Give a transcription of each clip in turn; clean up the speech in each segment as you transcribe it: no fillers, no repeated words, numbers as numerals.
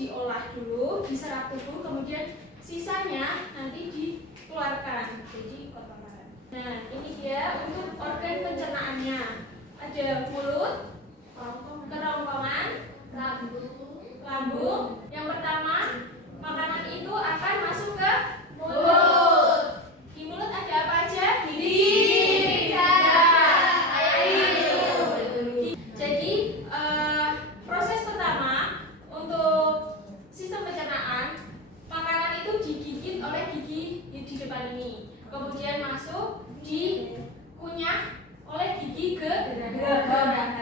diolah dulu, diserap tubuh, kemudian sisanya nanti dikeluarkan jadi kotoran. Nah, ini dia untuk organ pencernaannya. Ada mulut, kerongkongan, lambung. Yang pertama, makanan itu akan masuk ke mulut. Di mulut ada apa aja? Jadi proses pertama untuk sistem pencernaan, makanan itu digigit oleh gigi di depan ini, kemudian masuk dikunyah oleh gigi geraham.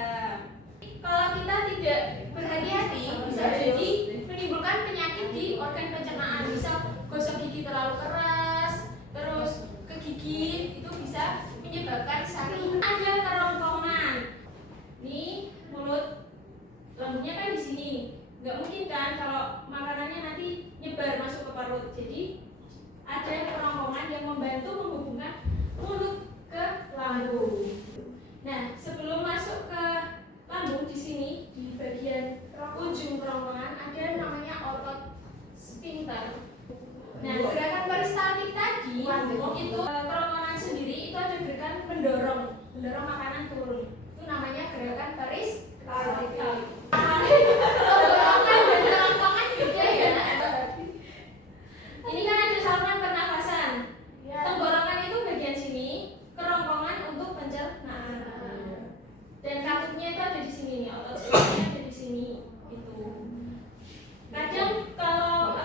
Kalau kita tidak berhati-hati, bisa jadi menimbulkan penyakit di organ pencernaan. Misal gosok gigi terlalu keras, terus kegigit, itu bisa menyebabkan sakit. Ada kerongkongan. Ini mulut, lambungnya kan di sini. Nggak mungkin kan kalau makanannya nanti nyebar masuk ke perut. Jadi ada kerongkongan yang membantu menghubungkan mulut ke lambung. Nah, sebelum masuk ke lambung, di sini di bagian ujung kerongkongan ada namanya otot sphincter. Nah, gerakan peristaltik tadi itu kerongkongan sendiri itu ada gerakan mendorong makanan turun. Itu namanya gerakan peristaltik. Dorongan dan kerongkongan beda ya. Ini kan ada saluran pernafasan. Tenggorokan itu bagian sini, kerongkongan untuk pencernaan. Dan katupnya itu ada di sini nih, otot sphincternya ada di sini itu. Kadang kalau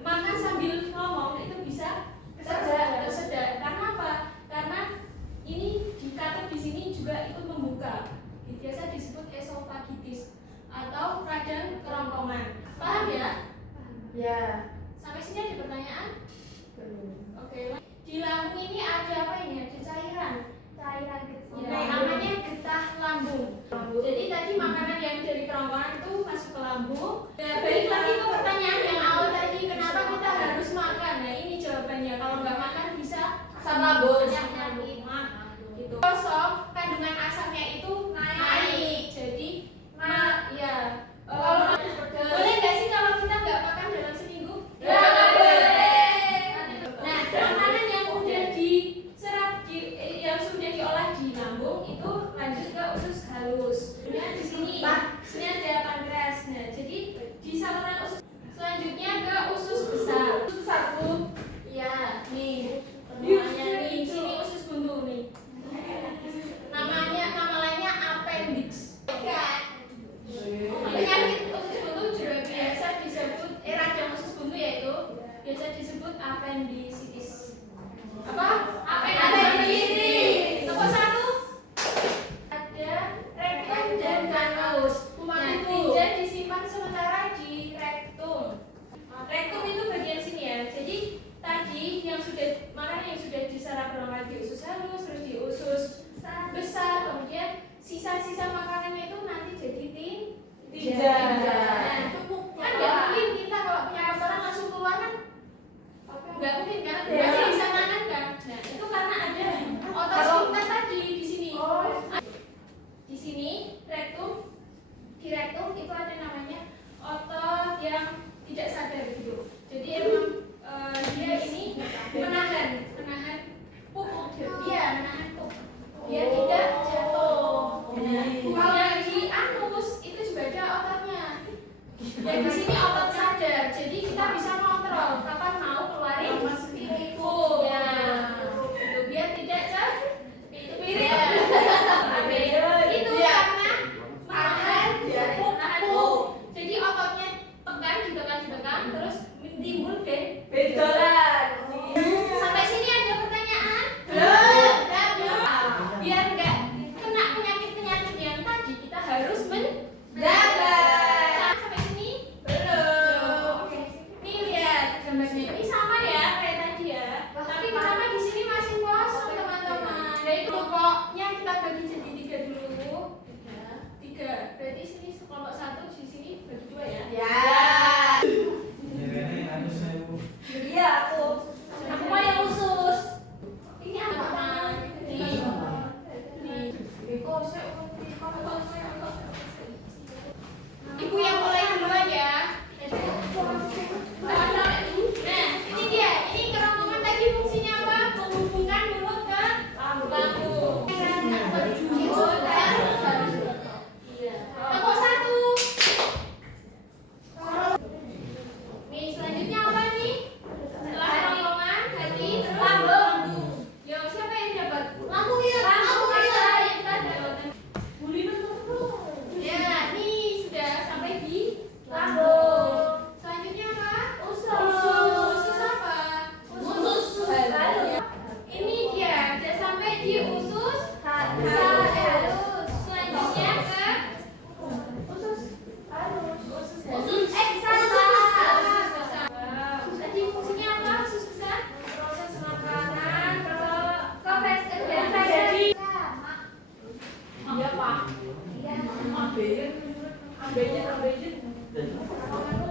makan sambil ngomong itu bisa tersedak. Karena apa? Karena ini di katup di sini juga ikut membuka. Biasa disebut esofagitis atau radang kerongkongan. Paham ya? Ya. Sampai sini ada pertanyaan? Belum. Oke. Di lambung ini ada apa ini? Ada cairan kecil. Ya, namanya getah lambung. Jadi tadi makanan yang dari kerongkongan itu masuk ke lambung. Nah, balik lagi ke pertanyaan yang awal tadi, kenapa kita harus makan? Nah, ini jawabannya. Kalau nggak makan bisa asam lambung, gitu. Kosong, kandungan asamnya itu naik. Jadi, boleh nggak sih kalau kita nggak makan dalam seminggu? Nggak boleh. Nah, makanan yang udah diserap, yang sudah diolah di lambung itu lanjut ke usus halus. Kemudian di sini ada pankreas. Nah, jadi di saluran usus selanjutnya ke usus besar. Usus besar tuh, ya, nih, namanya nih, sini usus buntu nih. Nama lainnya appendix. Penyakit usus buntu juga biasa disebut radang usus buntu, yaitu biasa disebut appendicitis. Apa? Appendicitis. Nomor 1 ada rektum dan kanalus. Nah, tinja disimpan sementara di rektum. Rektum itu bagian sini ya. Jadi tadi yang sudah diserap berangkat di usus halus, terus di usus besar, kemudian sisa-sisa makanannya itu nanti jadi tinja. Nah, kan nggak mungkin kita kalau punya kotoran langsung keluar kan? Nggak mungkin kan? Masih bisa nahan kan? Nah, itu karena ada otot sphincter tadi di sini. Di sini rektum, di rektum itu ada namanya otot yang tidak sadar gitu. Jadi emang dia ini menahan pup, menahan pup. Dia tidak jatuh. Kalau di anus itu juga ada ototnya. Dan di sini otot sadar. Jadi kita bisa kontrol kapan mau keluarin pup ya. Biar tidak spirit. Itu karena menahan pup. Jadi ototnya ditekan terus timbul benjolan. Sampai sini ada pertanyaan? Belum. Biar nggak kena penyakit yang tadi kita harus menjaga. Sampai sini? Belum. Oke. Nih lihat gambarnya ini sama ya kayak tadi ya. Tapi kenapa di sini masih kosong teman-teman? Jadi kelompoknya kita bagi jadi 3 dulu. 3. Berarti sini kelompok 1, di sini bagi 2 ya. Ya. Iya, aku mau yang khusus. Ini apa? Nih. Ibu yang mulai duluan ya. Ambeien, ambeien.